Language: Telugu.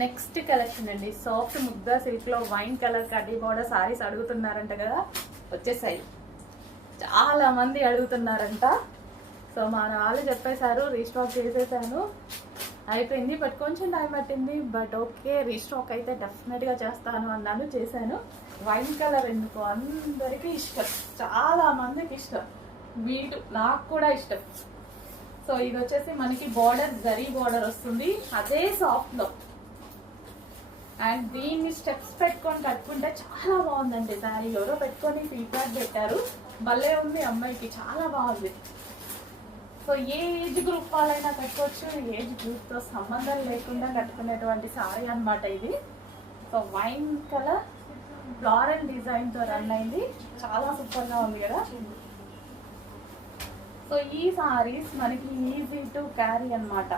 నెక్స్ట్ కలెక్షన్ అండి, సాఫ్ట్ ముగ్గా సిల్క్ లో వైన్ కలర్ కడ్డీ బోర్డర్ సారీస్ అడుగుతున్నారంట కదా, వచ్చేసాయి. చాలా మంది అడుగుతున్నారంట. సో మా వాళ్ళు చెప్పేశారు, రీస్టాక్ చేసేసాను, అయిపోయింది. బట్ కొంచెం టైం పట్టింది. బట్ ఓకే, రీస్టాక్ అయితే డెఫినెట్గా చేస్తాను అన్నాను, చేశాను. వైన్ కలర్ ఎందుకు అందరికీ ఇష్టం, చాలా మందికి ఇష్టం, నాకు కూడా ఇష్టం. సో ఇది వచ్చేసి మనకి బార్డర్ జరీ బార్డర్ వస్తుంది, అదే సాఫ్ట్ లో. అండ్ దీన్ని స్టెప్స్ పెట్టుకొని కట్టుకుంటే చాలా బాగుందండి శారీ. ఎవరో పెట్టుకొని ఫీడ్బ్యాక్ పెట్టారు, భలే ఉంది అమ్మాయికి, చాలా బాగుంది. సో ఏ ఏజ్ గ్రూప్ వాళ్ళైనా కట్టుకోవచ్చు, ఏజ్ గ్రూప్ తో సంబంధం లేకుండా కట్టుకునేటువంటి శారీ అన్నమాట ఇది. So wine colour floral design తో రన్ అయింది, చాలా సూపర్ గా ఉంది కదా. సో ఈ సారీస్ మనకి ఈజీ టు క్యారీ అన్నమాట.